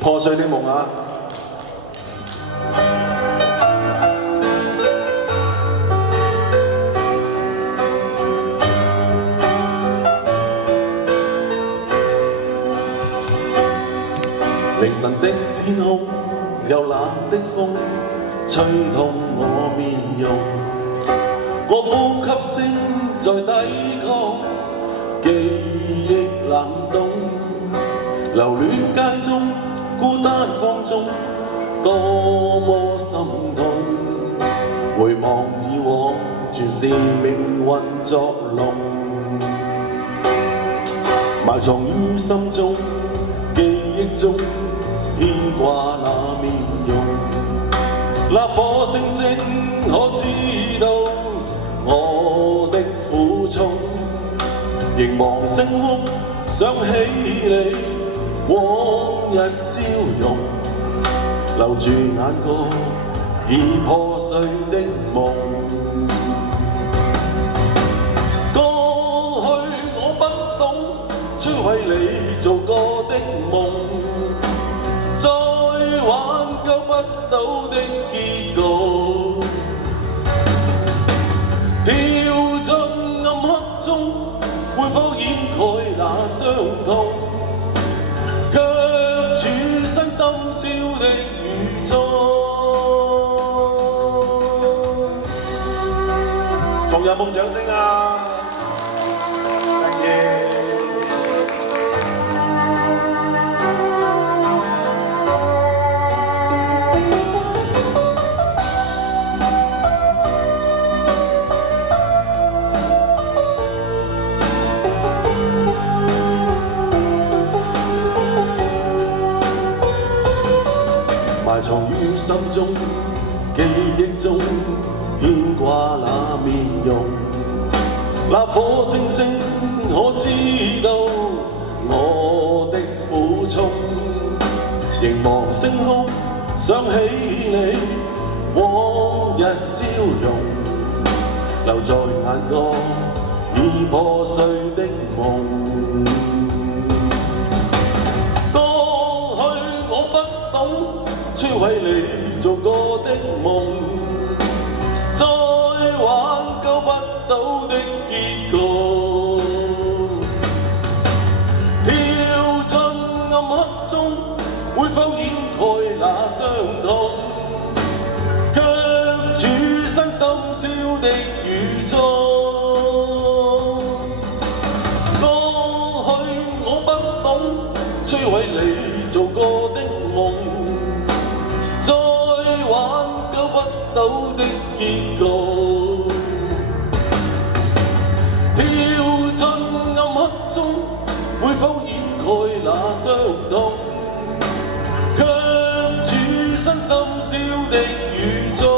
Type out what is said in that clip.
破碎的夢啊！離神的天空，有冷的風，吹痛我面容。我呼吸聲在抵抗記憶冷凍，留戀街中孤單放縱，多麼心痛。回望以往，全是命運作弄，埋藏於心中，記憶中牽掛那面容。那顆星星可知道我的苦衷？凝望星空，想起你往日笑容，留住眼角已破碎的夢。過去我不懂摧毀你做過的夢，再挽救不到的結局，跳進暗黑中，會否掩蓋那傷痛？卻處身深宵的雨中，仲有冇掌聲啊 ？Thank you。埋藏於心中，記憶中牽掛那面容。那顆星星可知道我的苦衷？凝望星空，想起你往日笑容，留在眼角已破碎的夢。摧毀你做過的夢，再挽救不到的結局，跳進暗黑中，會否掩蓋那傷痛？卻處身深宵的雨中，過去我不懂摧毀你做過的夢，再挽救不到的結局，跳進暗黑中，會否掩蓋那傷痛？卻處身深宵的雨中。